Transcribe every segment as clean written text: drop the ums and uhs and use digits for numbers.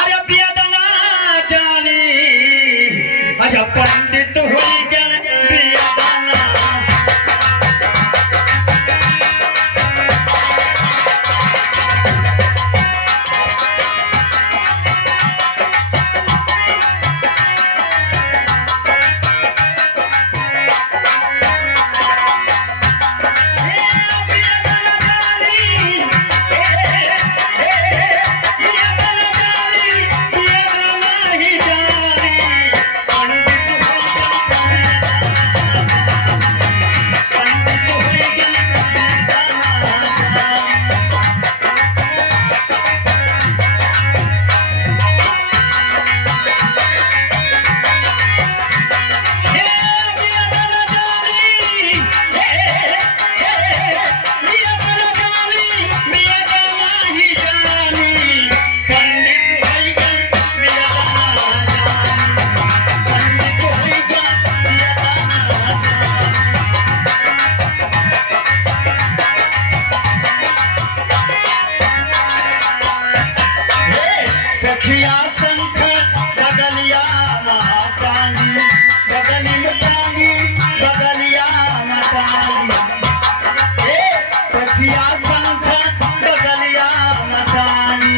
अरे पियदना जानी अरे पंडित हुई गए पियदना शंख बगलिया महाकाली बगली में काली बगलिया मकाली पखिया शंख बगलिया मकाली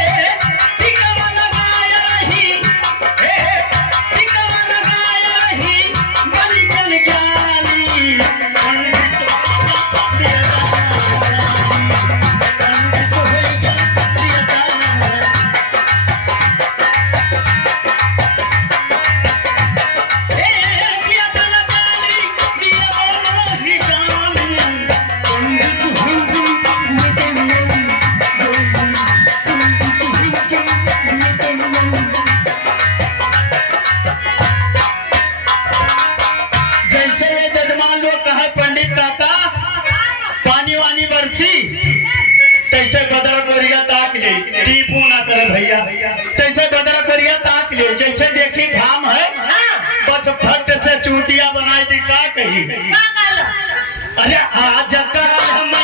टिकवा लगाय रही टिकवा लगाय रही बलि जल ज्ञानी जैसे ये जजमान लोग कहे पंडित काका पानी वानी बरसी तैसे बदरा कोरिया ताक ले टीपू ना करे भैया तैसे बदरा कोरिया ताक ले जैसे देखी घाम है बस फट से चूटिया बनाई दी का कही अरे आज कल हम